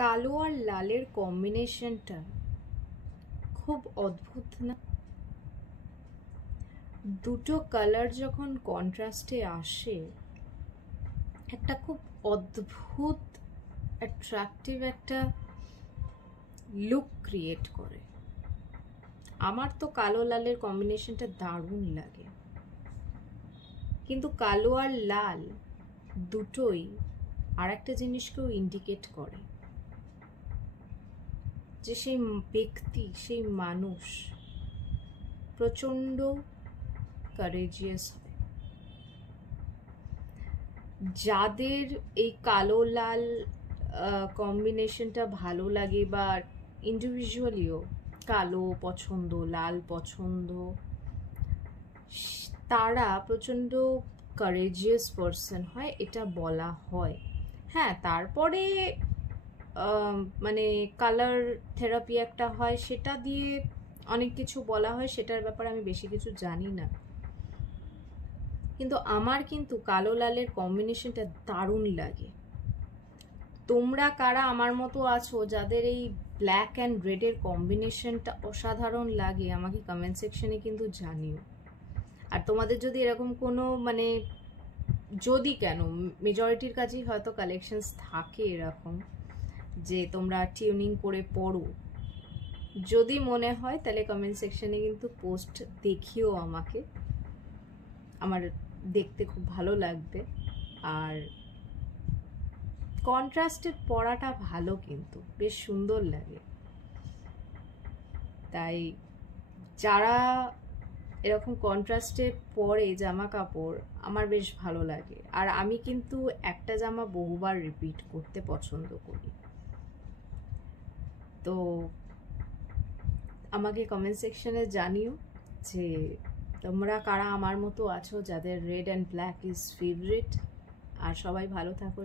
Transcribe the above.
কালো আর লালের কম্বিনেশনটা খুব অদ্ভুত না? দুটো কালার যখন কন্ট্রাস্টে আসে একটা খুব অদ্ভুত অ্যাট্রাকটিভ একটা লুক ক্রিয়েট করে। আমার তো কালো লালের কম্বিনেশনটা দারুণ লাগে, কিন্তু কালো আর লাল দুটোই আর একটা জিনিসকেও ইন্ডিকেট করে যে সেই ব্যক্তি, সেই মানুষ প্রচণ্ড কারেজিয়াস হয়। যাদের এই কালো লাল কম্বিনেশনটা ভালো লাগে বা ইন্ডিভিজুয়ালিও কালো পছন্দ, লাল পছন্দ, তারা প্রচণ্ড কারেজিয়াস পারসন হয়, এটা বলা হয়। হ্যাঁ, তারপরে মানে কালার থেরাপি একটা হয়, সেটা দিয়ে অনেক কিছু বলা হয়, সেটার ব্যাপারে আমি বেশি কিছু জানি না। কিন্তু আমার কিন্তু কালো লালের কম্বিনেশনটা দারুণ লাগে। তোমরা কারা আমার মতো আছো যাদের এই ব্ল্যাক অ্যান্ড রেডের কম্বিনেশনটা অসাধারণ লাগে, আমাকে কমেন্ট সেকশনে কিন্তু জানিও। আর তোমাদের যদি এরকম কোনো যদি কেন মেজরিটির কাছেই হয়তো কালেকশনস থাকে এরকম যে তোমরা টিউনিং করে পড়ো, যদি মনে হয় তাহলে কমেন্ট সেকশনে কিন্তু পোস্ট দেখিও আমাকে, আমার দেখতে খুব ভালো লাগবে। আর কন্ট্রাস্টে পরাটা ভালো, কিন্তু বেশ সুন্দর লাগে। তাই যারা এরকম কন্ট্রাস্টে পরে জামা কাপড়, আমার বেশ ভালো লাগে। আর আমি কিন্তু একটা জামা বহুবার রিপিট করতে পছন্দ করি। তো আমাকে কমেন্ট সেকশনে জানিও যে তোমরা কারা আমার মতো আছো যাদের red and black is favourite. আর সবাই ভালো থাকো।